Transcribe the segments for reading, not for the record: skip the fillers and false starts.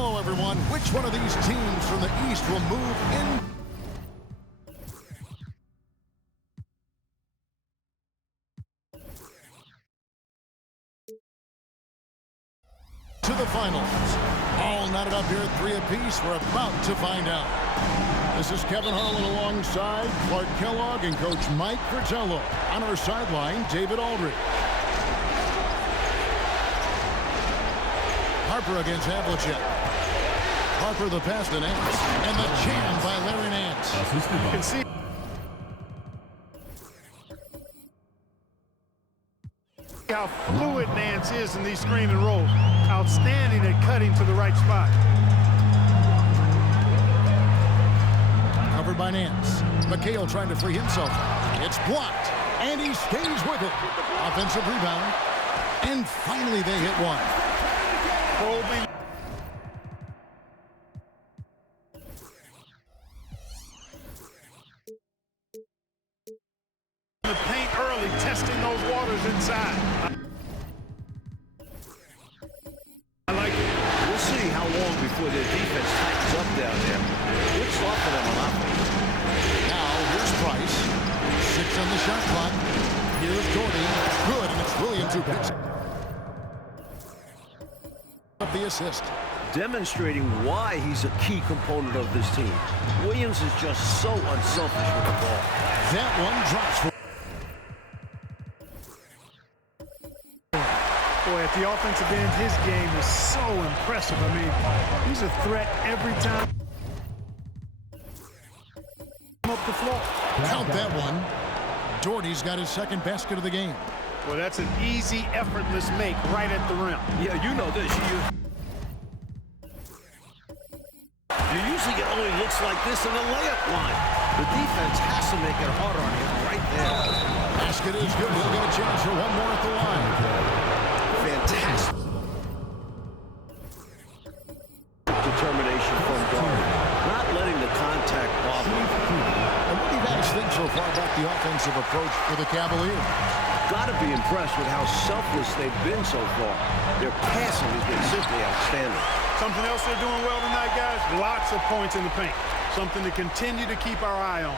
Hello, everyone. Which one of these teams from the East will move in to the finals? All knotted up here at 3 apiece. We're about to find out. This is Kevin Harlan alongside Clark Kellogg and Coach Mike Fratello. On our sideline, David Aldridge. Harper against Havlicek. Harper the pass to Nance. And the jam by Larry Nance. You can see how fluid Nance is in these screen and rolls. Outstanding at cutting to the right spot. Covered by Nance. McHale trying to free himself. It's blocked. And he stays with it. Offensive rebound. And finally they hit one. Probing. The paint early, testing those waters inside. I like it. We'll see how long before their defense tightens up down there. Good start for them on offense. Now here's Price. 6 on the shot clock. Here's Doherty. Good, and it's Williams who picks up the assist. Demonstrating why he's a key component of this team. Williams is just so unselfish with the ball. That one drops for... Boy, at the offensive end, his game is so impressive. I mean, he's a threat every time. Up the floor. Count that one. Doherty's got his second basket of the game. Well, that's an easy, effortless make right at the rim. Yeah, you know this. You usually it only looks like this in the layup line. The defense has to make it harder on him right there. Basket is good. He'll get a chance for one more at the line. Fantastic determination from guard. Not letting the contact bother him. And what do you guys think so far about the offensive approach for the Cavaliers? Got to be impressed with how selfless they've been so far. Their passing has been simply outstanding. Something else they're doing well tonight, guys. Lots of points in the paint. Something to continue to keep our eye on.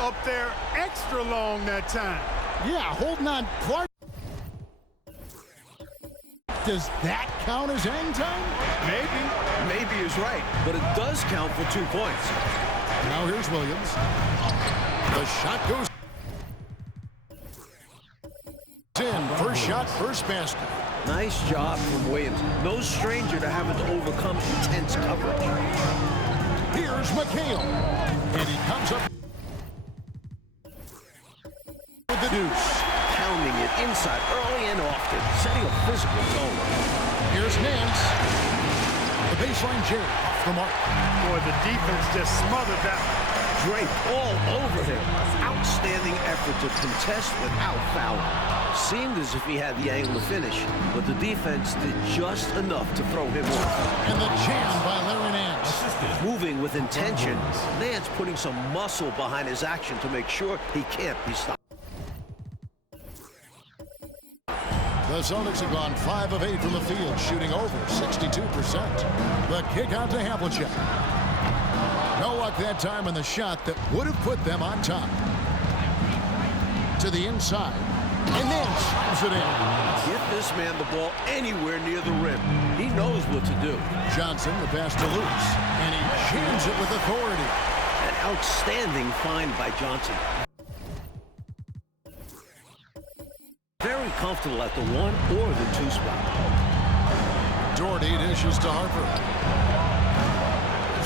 Up there, extra long that time. Yeah, holding on. Clark. Does that count as hang time? Maybe. Maybe is right, but it does count for 2 points. Now here's Williams. The shot goes in. First shot, first basket. Nice job from Williams. No stranger to having to overcome intense coverage. Here's McHale. And he comes up with the deuce. Pounding it inside early and often, setting a physical tone. Here's Nance. The baseline J off the mark. Boy, the defense just smothered that one. Drake all over him. Outstanding effort to contest without fouling. Seemed as if he had the angle to finish, but the defense did just enough to throw him off. And the jam by Larry Nance. Moving with intention, Nance putting some muscle behind his action to make sure he can't be stopped. The Celtics have gone 5 of 8 from the field, shooting over 62%. The kick out to Havlicek. No luck that time in the shot that would have put them on top. To the inside. And then slams it in. Get this man the ball anywhere near the rim. He knows what to do. Johnson, the pass to Lewis. And he jams it with authority. An outstanding find by Johnson. Very comfortable at the 1 or the 2 spot. Doherty dishes to Harper.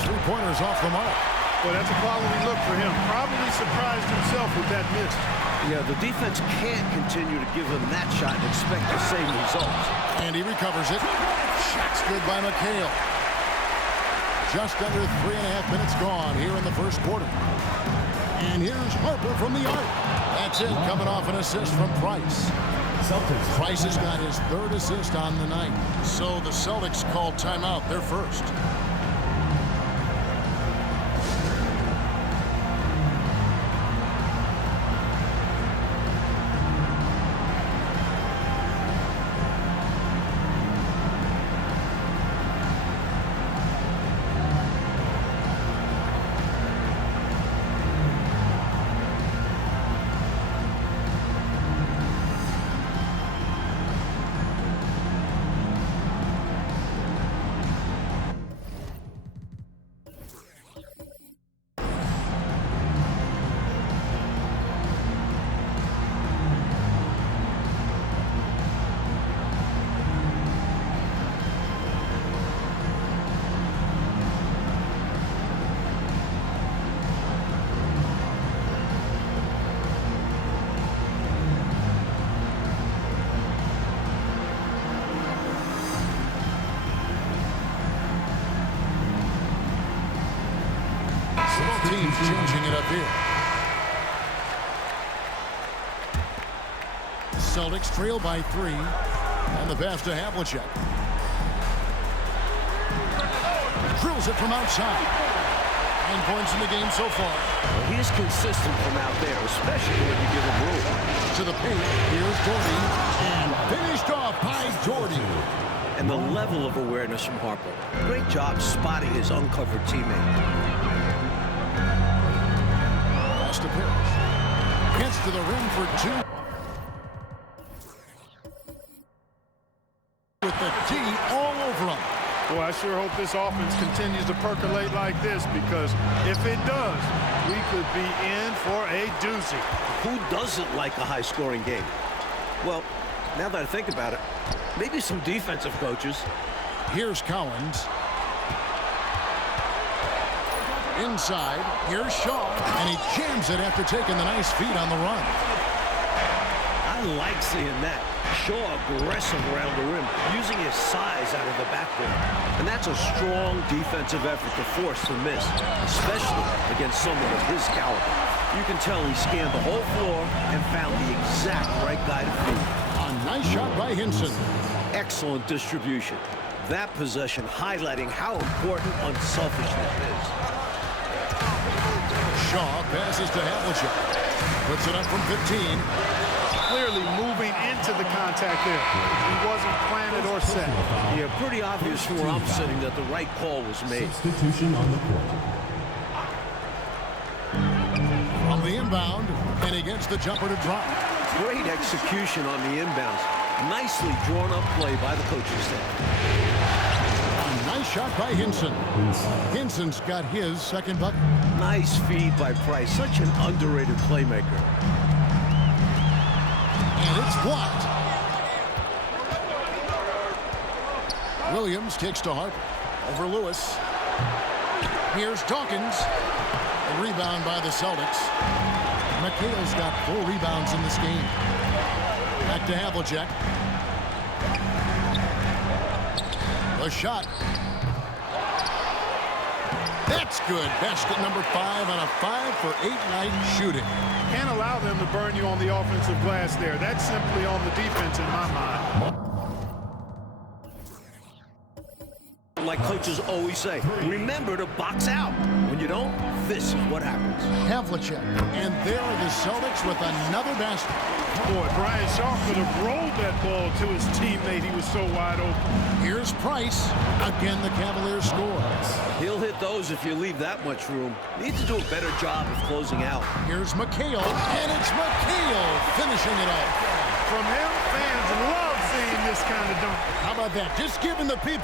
3-pointers off the mark. Well, that's a quality look for him. Probably surprised himself with that miss. Yeah, the defense can't continue to give him that shot and expect the same results. And he recovers it. Shot's good by McHale. Just under 3.5 minutes gone here in the first quarter. And here's Harper from the arc. That's it, coming off an assist from Price. Price has got his 3rd assist on the night. So the Celtics called timeout, their first. Both teams changing it up here. The Celtics trail by 3. And the pass to Havlicek. Drills it from outside. 9 points in the game so far. Well, he is consistent from out there, especially when you give him room. To the paint. Here's Jordy. And finished off by Jordy. And the level of awareness from Harper. Great job spotting his uncovered teammate. Pass to Pierce. Gets to the rim for 2. With the D all over him. Boy, I sure hope this offense continues to percolate like this, because if it does, we could be in for a doozy. Who doesn't like a high-scoring game? Well, now that I think about it, maybe some defensive coaches. Here's Collins. Inside, here's Shaw, and he jams it after taking the nice feed on the run. I like seeing that. Shaw aggressive around the rim, using his size out of the backcourt. And that's a strong defensive effort to force the miss, especially against someone of his caliber. You can tell he scanned the whole floor and found the exact right guy to feed. A nice shot by Hinson. Excellent distribution. That possession highlighting how important unselfishness is. Shaw passes to Havlicek. Puts it up from 15. Clearly moving into the contact there. He wasn't planted or set. Yeah, pretty obvious from where I'm sitting that the right call was made. Substitution on the court. From the inbound, and he gets the jumper to drop. Great execution on the inbounds. Nicely drawn up play by the coaching staff. A nice shot by Hinson. Hinson's got his second bucket. Nice feed by Price. Such an underrated playmaker. And it's blocked. Williams kicks to Harper. Over Lewis. Here's Dawkins. A rebound by the Celtics. McHale's got 4 rebounds in this game. Back to Havlicek. The shot. That's good. Basket number 5 on a 5-for-8 night shooting. Can't allow them to burn you on the offensive glass there. That's simply on the defense in my mind. Like coaches always say, remember to box out. When you don't, this is what happens. Havlicek. And there are the Celtics with another basket. Boy, Brian Shaw could have rolled that ball to his teammate. He was so wide open. Here's Price. Again, the Cavaliers score. He'll hit those if you leave that much room. Needs to do a better job of closing out. Here's McHale, and it's McHale finishing it off. From him, fans love seeing this kind of dunk. How about that? Just giving the people,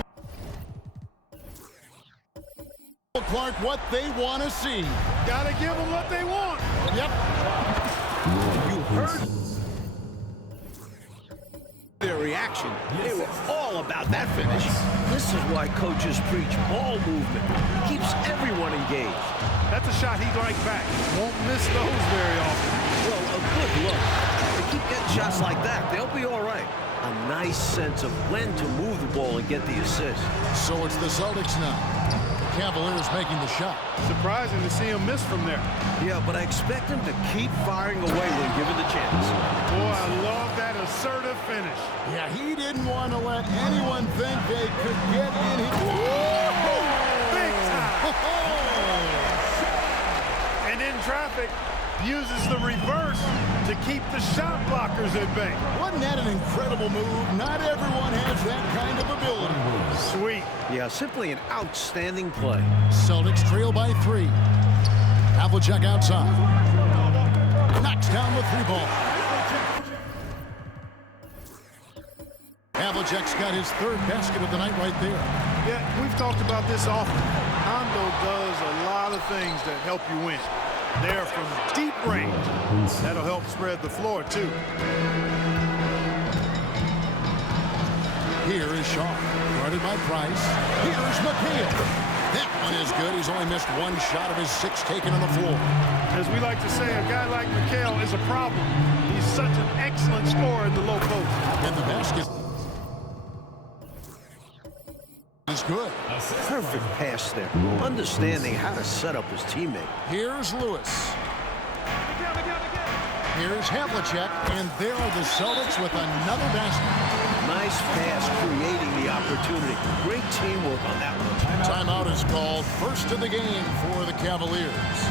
Clark, what they want to see. Gotta give them what they want. Yep. You heard their reaction. They were all about that finish. This is why coaches preach ball movement. Keeps everyone engaged. That's a shot he'd like back. Won't miss those very often. Well, a good look. They keep getting shots like that, they'll be all right. A nice sense of when to move the ball and get the assist. So it's the Celtics now. The Cavaliers making the shot. Surprising to see him miss from there. Yeah, but I expect him to keep firing away when given the chance. Boy, I love that assertive finish. Yeah, he didn't want to let anyone think they could get in his... Big time. And in traffic, uses the reverse to keep the shot blockers at bay. Wasn't that an incredible move? Not everyone has that kind of ability. Sweet. Yeah, simply an outstanding play. Celtics trail by 3. Havlicek outside. Knocks down the 3-ball. Havlicek's got his 3rd basket of the night right there. Yeah, we've talked about this often. Hondo does a lot of things that help you win. There from deep range. That'll help spread the floor, too. Here is Shaw. Guarded by Price. Here's McHale. That one is good. He's only missed 1 shot of his 6 taken on the floor. As we like to say, a guy like McHale is a problem. He's such an excellent scorer in the low post. And the basket. is good. Perfect pass there. Understanding how to set up his teammate. Here's Lewis. Here's Havlicek, and there are the Celtics with another basket. Nice pass, creating the opportunity. Great teamwork on that one. Timeout is called. First of the game for the Cavaliers.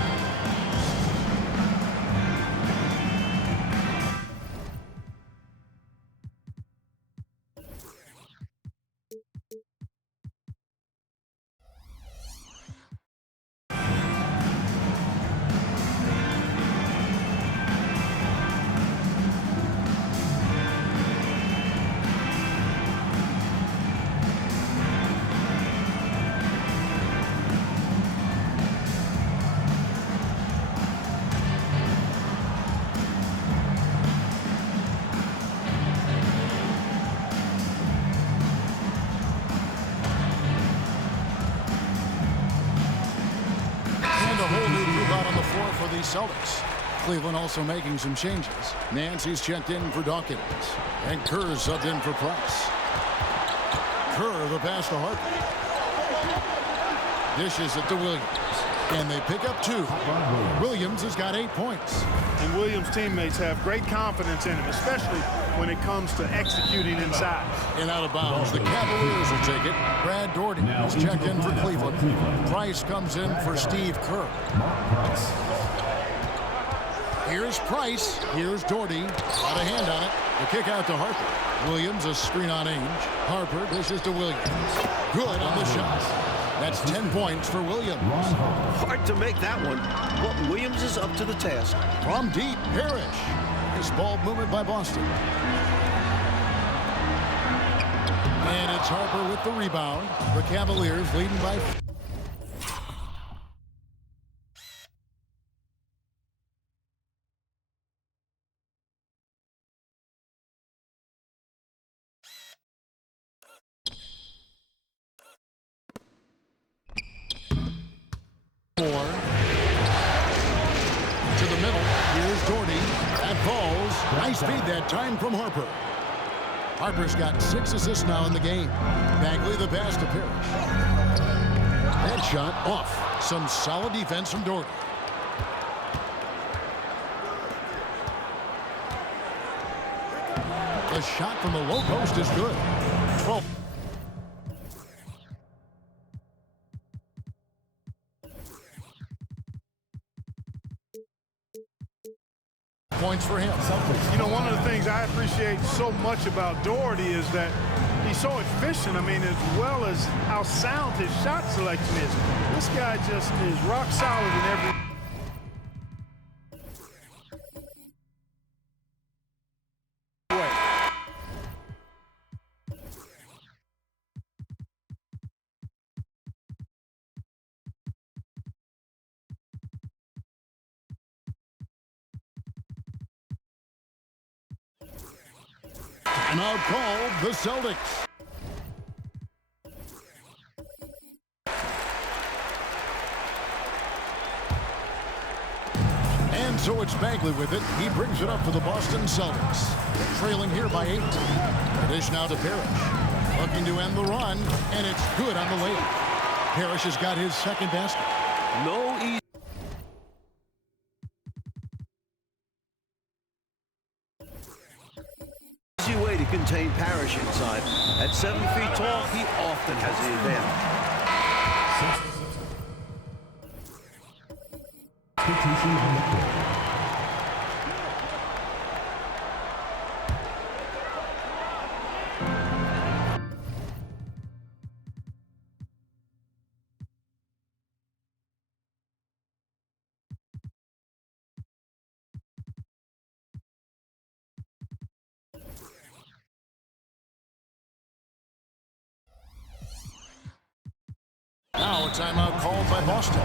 Celtics. Cleveland also making some changes. Nancy's checked in for Dawkins. And Kerr subbed in for Price. Kerr the pass to Harper. Dishes it to Williams. And they pick up 2. Williams has got 8 points. And Williams' teammates have great confidence in him, especially when it comes to executing inside. And out of bounds, the Cavaliers will take it. Brad Doherty is checked in for Cleveland. Price comes in for Steve Kerr. Here's Price. Here's Doherty. Got a hand on it. The kick out to Harper. Williams, a screen on Ainge. Harper dishes to Williams. Good on the shot. That's 10 points for Williams. Hard to make that one, but Williams is up to the task. From deep, Parrish. His ball movement by Boston. And it's Harper with the rebound. The Cavaliers leading by 4. To the middle. Here's Doherty. That falls. Nice feed that time from Harper. Harper's got 6 assists now in the game. Bagley the pass to Parrish. That shot off. Some solid defense from Doherty. The shot from the low post is good. 12. Points for him. You know, one of the things I appreciate so much about Doherty is that he's so efficient. I mean, as well as how sound his shot selection is. This guy just is rock solid in every way. Timeout called the Celtics. And so it's Bagley with it. He brings it up for the Boston Celtics. Trailing here by 8. The dish now to Parrish. Looking to end the run, and it's good on the layup. Parrish has got his second basket. No easy way to contain Parrish inside. At 7 feet tall, he often has the advantage. Now a timeout called by Boston.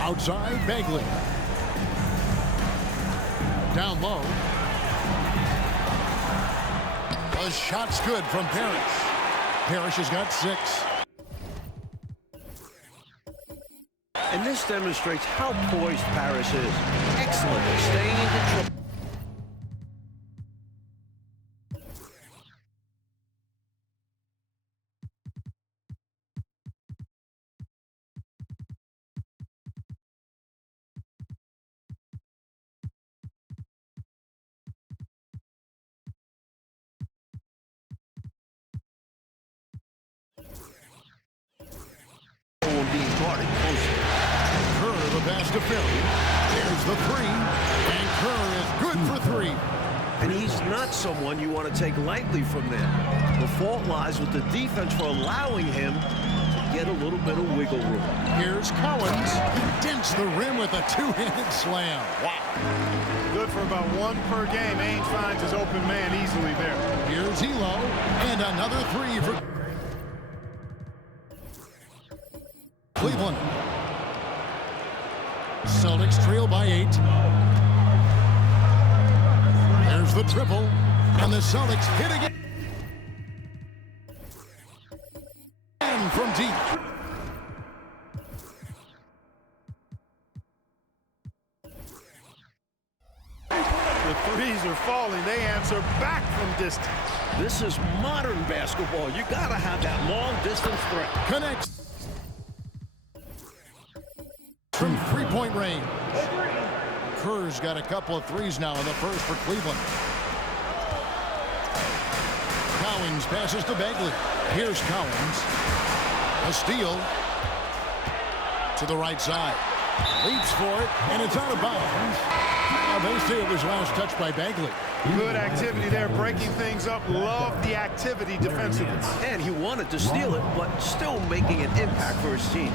Outside, Bagley. Down low. The shot's good from Parrish. Parrish has got 6. And this demonstrates how poised Parrish is. Excellent at staying in control. Being guarded closely. Kerr, the pass to Philly. There's the 3, and Kerr is good for 3. And he's not someone you want to take lightly from there. The fault lies with the defense for allowing him to get a little bit of wiggle room. Here's Collins. Dents the rim with a 2-handed slam. Wow. Good for about 1 per game. Ainge finds his open man easily there. Here's Elo, and another 3 for Cleveland. Celtics trail by 8. There's the triple, and the Celtics hit again. And from deep. The threes are falling. They answer back from distance. This is modern basketball. You got to have that long-distance threat. Connects. From 3-point range. Kerr's got a couple of threes now in the first for Cleveland. Collins passes to Bagley. Here's Collins. A steal to the right side. Leaps for it, and it's out of bounds. They say it was last touched by Bagley. Good activity there, breaking things up. Love the activity defensively. And he wanted to steal it, but still making an impact for his team.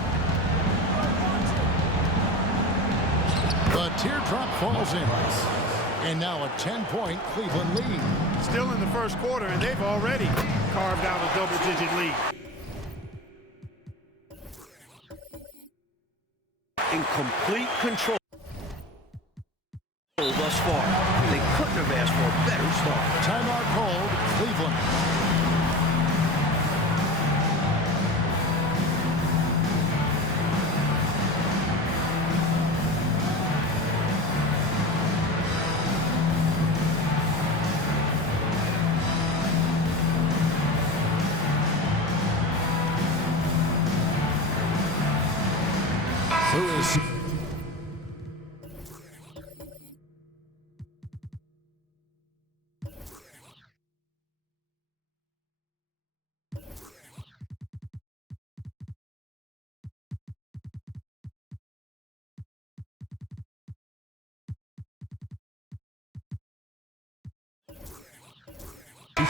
The teardrop falls in. And now a 10-point Cleveland lead. Still in the first quarter, and they've already carved out a double-digit lead. In complete control thus far. They couldn't have asked for a better start. Timeout called, Cleveland.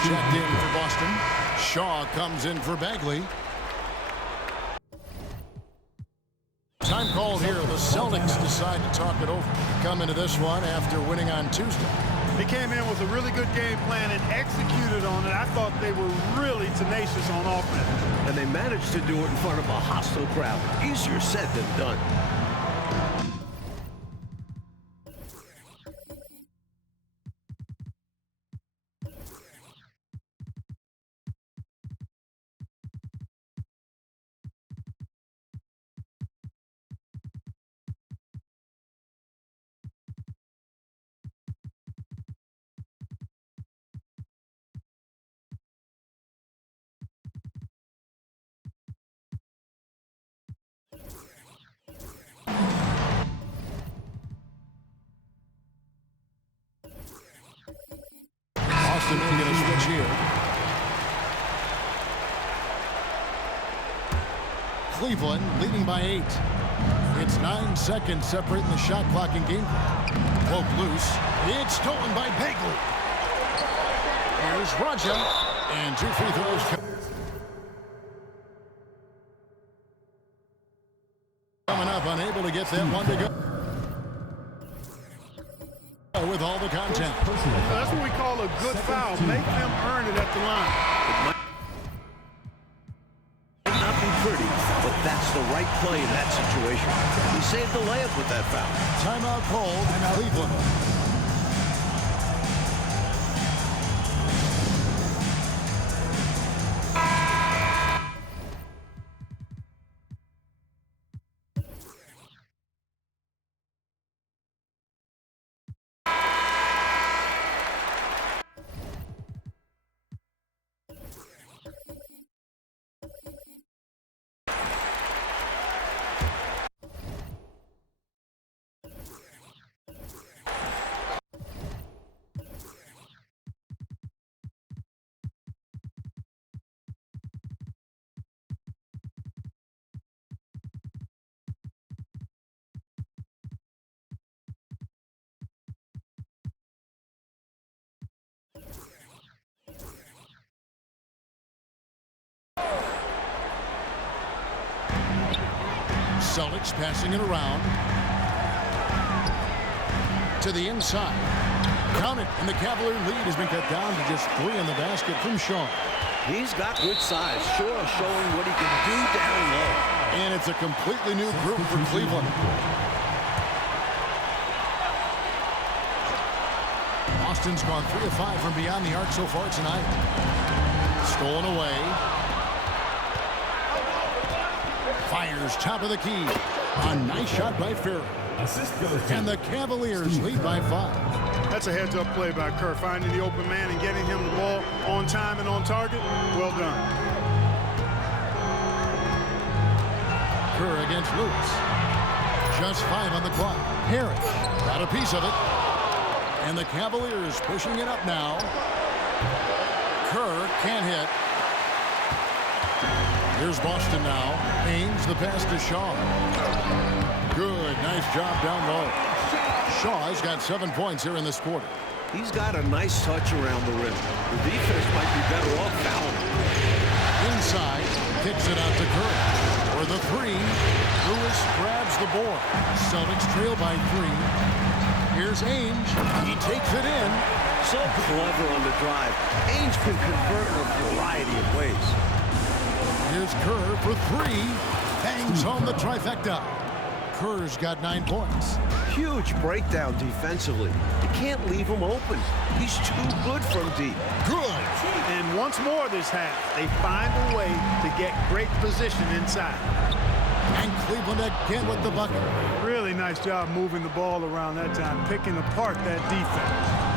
Checked in for Boston. Shaw comes in for Bagley. Time called here. The Celtics decide to talk it over. Come into this one after winning on Tuesday. They came in with a really good game plan and executed on it. I thought they were really tenacious on offense. And they managed to do it in front of a hostile crowd. Easier said than done. Boston is going to switch here. Cleveland leading by 8. It's 9 seconds separating the shot clock and game clock. Poke loose. It's stolen by Bagley. Here's Raja. And 2 free throws. Coming up, unable to get that one to go. Shaw with all the contact. That's what we call a good foul. Make them earn it at the line. It might not be pretty, but that's the right play in that situation. He saved the layup with that foul. Timeout called in Cleveland. Celtics passing it around to the inside. Count it, and the Cavalier lead has been cut down to just 3 in the basket from Shaw. He's got good size, Shaw showing what he can do down low. And it's a completely new group for Cleveland. Austin's gone 3 of 5 from beyond the arc so far tonight. Stolen away. Fires top of the key. A nice shot by Ferry. And the Cavaliers lead by 5. That's a heads-up play by Kerr, finding the open man and getting him the ball on time and on target. Well done. Kerr against Lewis. Just 5 on the clock. Harris got a piece of it. And the Cavaliers pushing it up now. Kerr can't hit. Here's Boston now. Haynes, the pass to Shaw. Good, nice job down low. Shaw's got 7 points here in this quarter. He's got a nice touch around the rim. The defense might be better off fouling. Inside, kicks it out to Kerr. For the 3, Lewis grabs the board. Celtics trail by 3. Here's Ainge. He takes it in. So clever on the drive. Ainge can convert in a variety of ways. Here's Kerr for 3. Bangs home the trifecta. Kerr's got 9 points. Huge breakdown defensively. You can't leave him open. He's too good from deep. Good. And once more this half, they find a way to get great position inside. And Cleveland again with the bucket. Really nice job moving the ball around that time, picking apart that defense.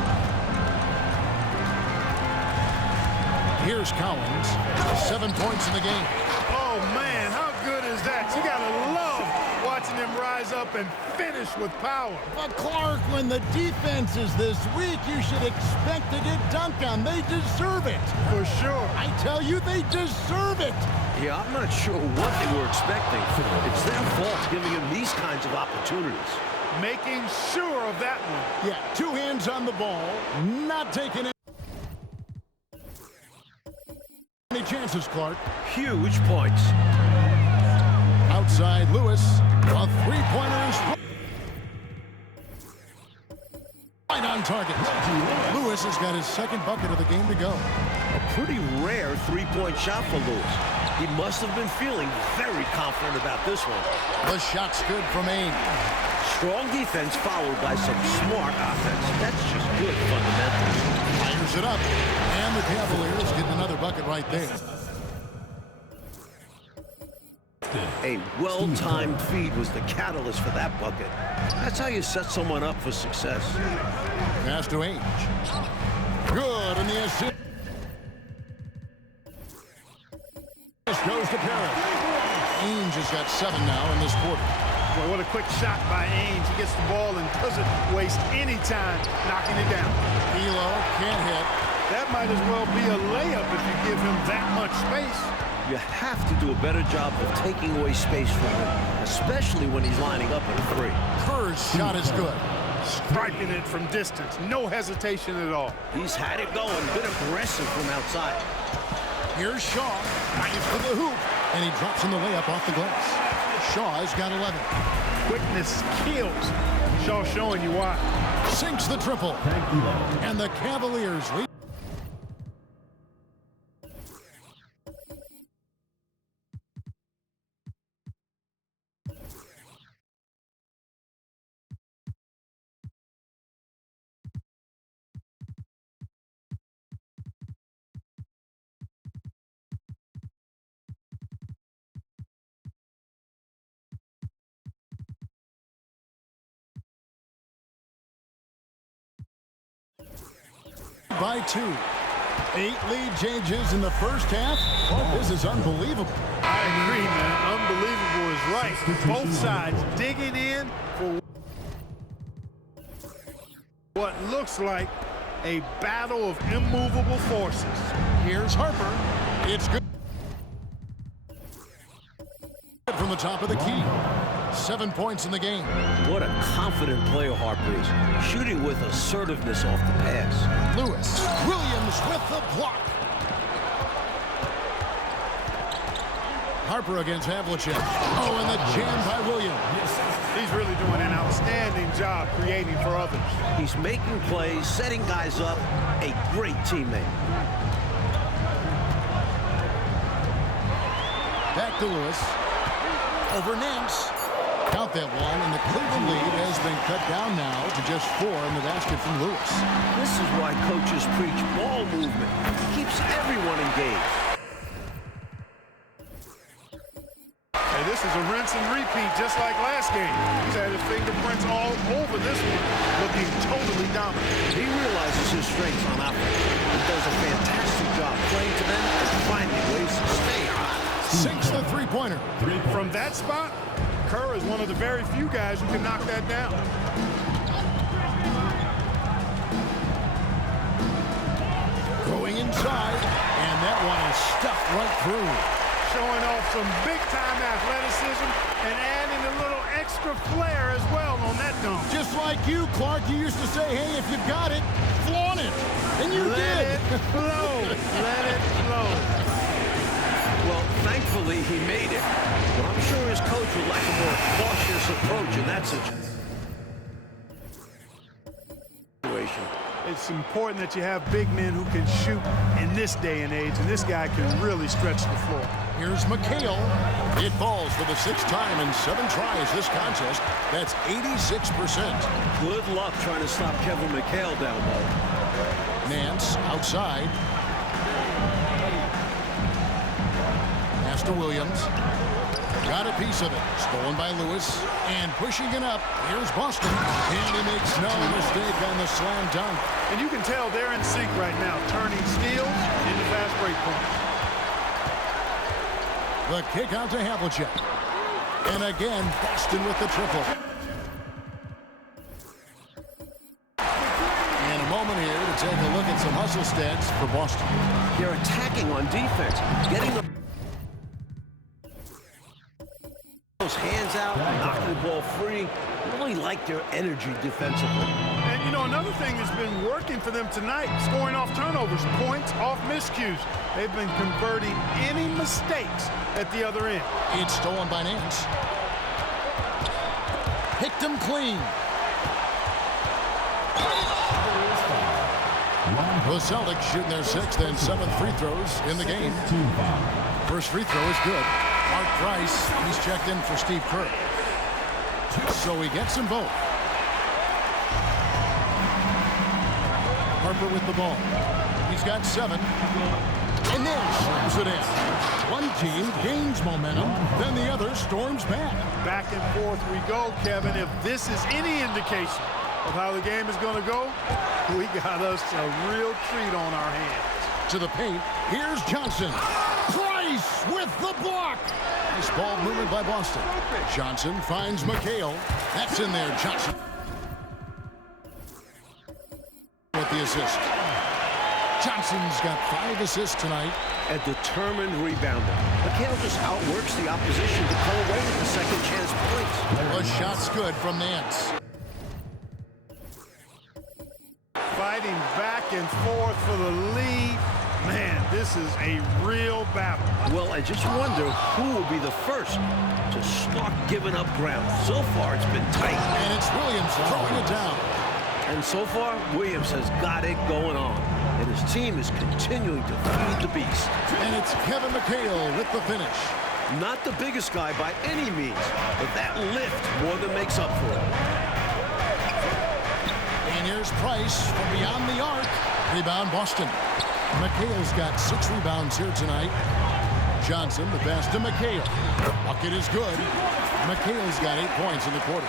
Here's Collins. 7 points in the game. Oh, man, how good is that? You got to love watching them rise up and finish with power. But Clark, when the defense is this weak, you should expect to get dunked on. They deserve it. For sure. I tell you, they deserve it. Yeah, I'm not sure what they were expecting. It's their fault giving him these kinds of opportunities. Making sure of that one. Yeah, 2 hands on the ball, not taking it. Any chances, Clark? Huge points. Outside Lewis, a 3-pointer is right on target. Lewis has got his 2nd bucket of the game to go. A pretty rare 3-point shot for Lewis. He must have been feeling very confident about this one. The shot's good from Ainge. Strong defense followed by some smart offense. That's just good fundamentals. Fires it up, and the Cavaliers get another bucket right there. A well-timed feed was the catalyst for that bucket. That's how you set someone up for success. Pass to Ainge. Good in the assist. This goes to Paris. Ainge has got 7 now in this quarter. Boy, what a quick shot by Ainge. He gets the ball and doesn't waste any time knocking it down. Elo can't hit. That might as well be a layup if you give him that much space. You have to do a better job of taking away space from him, especially when he's lining up at a 3. Kerr's shot is good. Striking it from distance. No hesitation at all. He's had it going, been aggressive from outside. Here's Shaw. Nice for the hoop. And he drops in the layup off the glass. Shaw's got 11. Quickness kills. Shaw showing you why. Sinks the triple. And the Cavaliers lead. By 2. 8 lead changes in the first half. Oh, this is unbelievable. I agree, man. Unbelievable is right. Both sides digging in for what looks like a battle of immovable forces. Here's Harper. It's good from the top of the key. 7 points in the game. What a confident player Harper is. Shooting with assertiveness off the pass. Lewis. Williams with the block. Harper against Havlicek. Oh, and the jam by Williams. He's really doing an outstanding job creating for others. He's making plays, setting guys up. A great teammate. Back to Lewis. Over Nance. Count that one, and the Cleveland lead has been cut down now to just 4 in the basket from Lewis. This is why coaches preach ball movement. It keeps everyone engaged. Hey, this is a rinse and repeat just like last game. He's had his fingerprints all over this one, looking totally dominant. He realizes his strengths on offense. He does a fantastic job playing to them and finding ways to stay hot. Sinks the three-pointer. From that spot, Kerr is one of the very few guys who can knock that down. Going inside, and that one is stuffed right through. Showing off some big-time athleticism and adding a little extra flair as well on that dunk. Just like you, Clark, you used to say, hey, if you've got it, flaunt it. And you Let did. it flow. Let it flow. Well, thankfully, he made it. But I'm sure his coach would like a more cautious approach in that situation. It's important that you have big men who can shoot in this day and age, and this guy can really stretch the floor. Here's McHale. It falls for the 6th time in 7 tries this contest. That's 86%. Good luck trying to stop Kevin McHale down low. Nance outside. Pass to Williams. Got a piece of it. Stolen by Lewis. And pushing it up. Here's Boston. And he makes no mistake on the slam dunk. And you can tell they're in sync right now, turning steals into fast break points. The kick out to Havlicek. And again, Boston with the triple. And a moment here to take a look at some hustle stats for Boston. They're attacking on defense, getting the hands out, knocking the ball free. I really like their energy defensively. And, you know, another thing that's been working for them tonight, scoring off turnovers, points off miscues. They've been converting any mistakes at the other end. It's stolen by Nance. Picked him clean. The Celtics shooting their 6th and 7th free throws in the game. First free throw is good. Mark Price, he's checked in for Steve Kerr. So he gets them both. Harper with the ball. He's got 7. And then slams it in. One team gains momentum, then the other storms back. Back and forth we go, Kevin. If this is any indication of how the game is going to go, we got us a real treat on our hands. To the paint, here's Johnson. Price with the block. Nice ball movement by Boston. Johnson finds McHale. That's in there, Johnson. With the assist. Johnson's got 5 assists tonight. A determined rebounder. McHale just outworks the opposition to come away with the second chance points. The shot's good from Nance. Fighting back and forth for the lead. Man, this is a real battle. Well, I just wonder who will be the first to start giving up ground. So far, it's been tight. And it's Williams throwing it down. And so far, Williams has got it going on. And his team is continuing to feed the beast. And it's Kevin McHale with the finish. Not the biggest guy by any means, but that lift more than makes up for it. And here's Price from beyond the arc. Rebound, Boston. McHale's got 6 rebounds here tonight. Johnson, the pass to McHale. Bucket is good. McHale's got 8 points in the quarter.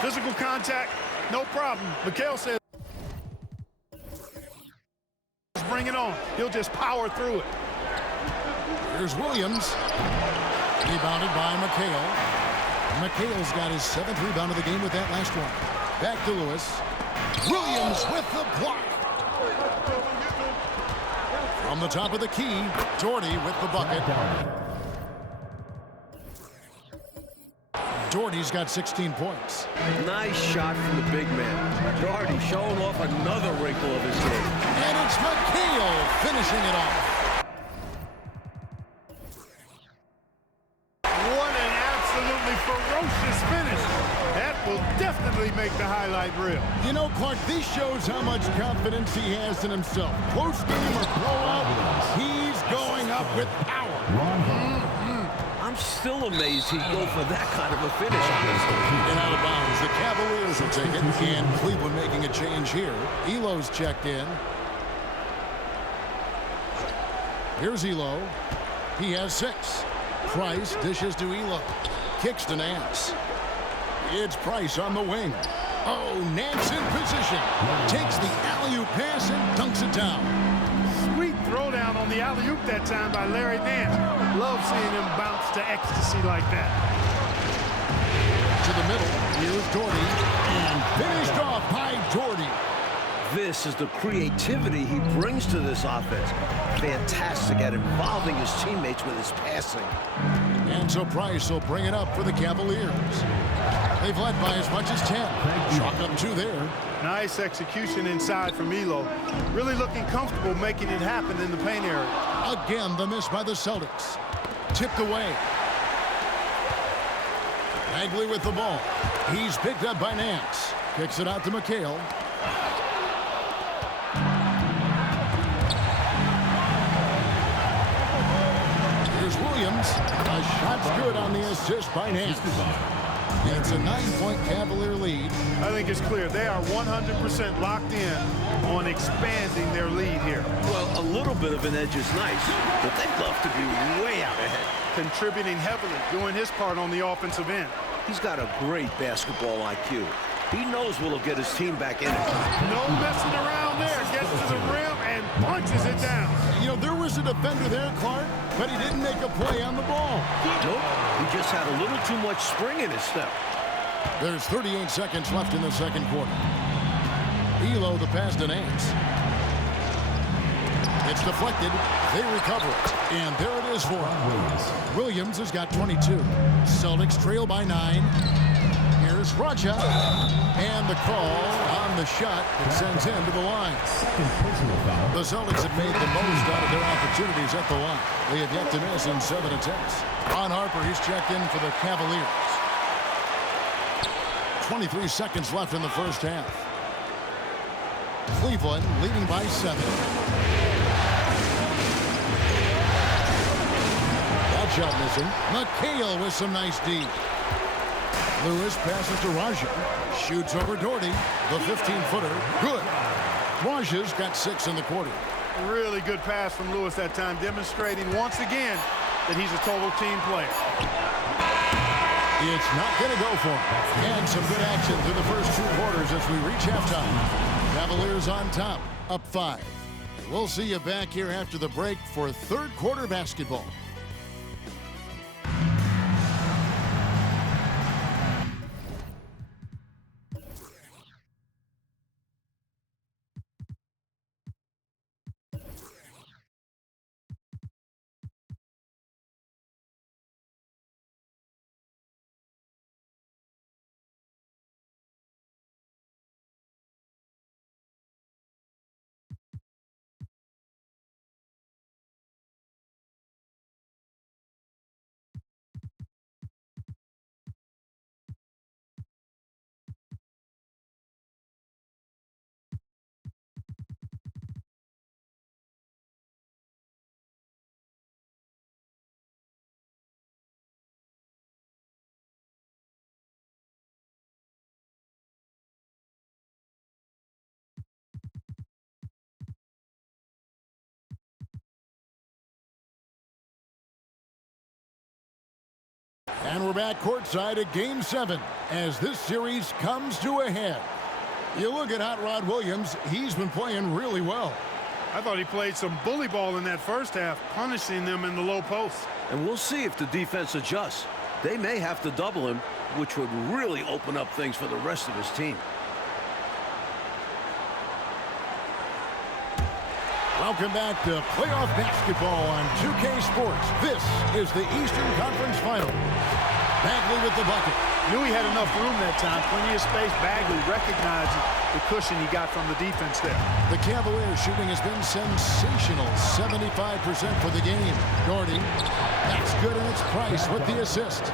Physical contact, no problem. McHale says, bring it on. He'll just power through it. Here's Williams. Rebounded by McHale. McHale's got his 7th rebound of the game with that last one. Back to Lewis. Williams with the block. From the top of the key, Doherty with the bucket. Doherty's got 16 points. Nice shot from the big man. Doherty showing off another wrinkle of his game. And it's McHale finishing it off. What an absolutely ferocious finish. That will definitely make the highlight reel. You know, Clark, this shows how much confidence he has in himself. Close game or blowout, he's going up with power. I'm still amazed he'd go for that kind of a finish, honestly. And out of bounds, the Cavaliers will take it. And Cleveland making a change here. Elo's checked in. Here's Elo. He has 6. Price dishes to Elo. Kicks to Nance. It's Price on the wing. Oh, Nance in position. Takes the alley-oop pass and dunks it down. Sweet throwdown on the alley-oop that time by Larry Nance. Love seeing him bounce to ecstasy like that. To the middle. Here's Doherty. And finished off by Doherty. This is the creativity he brings to this offense. Fantastic at involving his teammates with his passing. And so Price will bring it up for the Cavaliers. They've led by as much as 10. Chalk up 2 there. Nice execution inside from Elo. Really looking comfortable making it happen in the paint area. Again, the miss by the Celtics. Tipped away. Bagley with the ball. He's picked up by Nance. Kicks it out to McHale. Here's Williams. A shot's good on the assist by Nance. It's a 9-point Cavalier lead. I think it's clear they are 100% locked in on expanding their lead here. Well, a little bit of an edge is nice, but they'd love to be way out ahead. Contributing heavily, doing his part on the offensive end. He's got a great basketball IQ. He knows what'll get his team back in it. No messing around there. Gets to the rim and punches it down. You know, there was a defender there, Clark, but he didn't make a play on the ball. Nope. He just had a little too much spring in his step. There's 38 seconds left in the second quarter. Elo the pass to Nance. It's deflected. They recover it. And there it is for him. Williams has got 22. Celtics trail by 9. Here's Raja. And the call on the shot that sends him to the line. The Celtics have made the most out of their opportunities at the line. They have yet to miss in 7 attempts. Ron Harper, he's checked in for the Cavaliers. 23 seconds left in the first half. Cleveland leading by 7. That shot missing. McHale with some nice D. Lewis passes to Raja. Shoots over Doherty. The 15-footer. Good. Raja's got 6 in the quarter. Really good pass from Lewis that time, demonstrating once again that he's a total team player. It's not going to go for him. And some good action through the first 2 quarters as we reach halftime. Cavaliers on top, up 5. We'll see you back here after the break for third quarter basketball. And we're back courtside at Game 7 as this series comes to a head. You look at Hot Rod Williams, he's been playing really well. I thought he played some bully ball in that first half, punishing them in the low post. And we'll see if the defense adjusts. They may have to double him, which would really open up things for the rest of his team. Welcome back to playoff basketball on 2K Sports. This is the Eastern Conference Final. Bagley with the bucket. Knew he had enough room that time. Plenty of space. Bagley recognized the cushion he got from the defense there. The Cavaliers shooting has been sensational. 75% for the game. Gordon, that's good in its price with the assist.